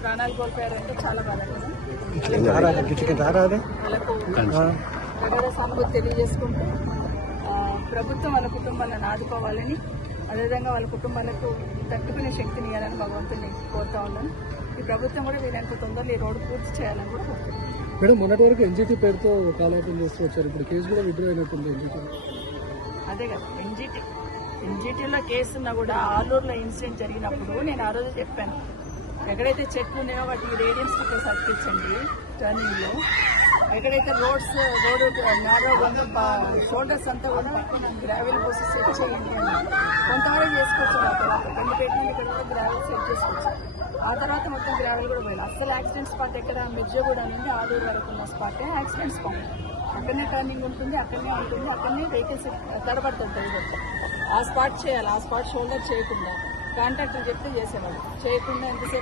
ప్రాణాలు కోల్పోయారంటే చాలా బాగా నగర తెలియజేసుకుంటూ ప్రభుత్వం వాళ్ళ కుటుంబాలను ఆదుకోవాలని అదేవిధంగా వాళ్ళ కుటుంబాలకు తట్టుకునే శక్తిని ఇవ్వాలని భగవంతుని కోరుతా ఉన్నాను ఈ ప్రభుత్వం కూడా వీరంత తొందరలో ఈ రోడ్డు పూర్తి చేయాలని కూడా కోరుతున్నాను మేడం మొన్నటి వరకు ఎన్జిటి పేరుతో కాలయాపన చేస్తూ వచ్చారు. ఇప్పుడు కేసు కూడా విడ్డ్రా అయినట్టుంది ఎన్జిటి అదే కదా ఎన్జిటి ఎన్జిటీలో కేసు ఉన్నా కూడా ఆలూరులో ఇన్సిడెంట్ జరిగినప్పుడు నేను ఆ రోజు చెప్పాను. ఎక్కడైతే చెట్లు ఉన్నాయో వాటికి రేడియం స్టిక్కర్స్ అతికించండి టర్నింగ్లో ఎక్కడైతే రోడ్స్ రోడ్ నారో ఉందో షోల్డర్స్ అంతా కూడా గ్రావెల్ పోసి సెట్ చేయండి అని. కొంతవరకు చేసుకోవచ్చు అక్కడ రెండు పెట్టిన ఇక్కడ కూడా గ్రావెల్ సెట్ చేసుకోవచ్చు ఆ తర్వాత మొత్తం గ్రావెల్ కూడా పోయాలి అసలు యాక్సిడెంట్ స్పాట్ ఎక్కడ? మిర్జే కూడా ఉంది ఆడూరు వరకు ఉన్న స్పాట్ యాక్సిడెంట్ స్పాట్ అక్కడనే టర్నింగ్ ఉంటుంది అక్కడనే ఉంటుంది అక్కడనే వెహికల్స్ తడబడుతుంది ఆ స్పాట్ చేయాలి ఆ స్పాట్ షోల్డర్ చేయకుండా. కాంట్రాక్టర్ చెప్తే చేసేవాళ్ళు. చేయకుండా ఎంతసేపు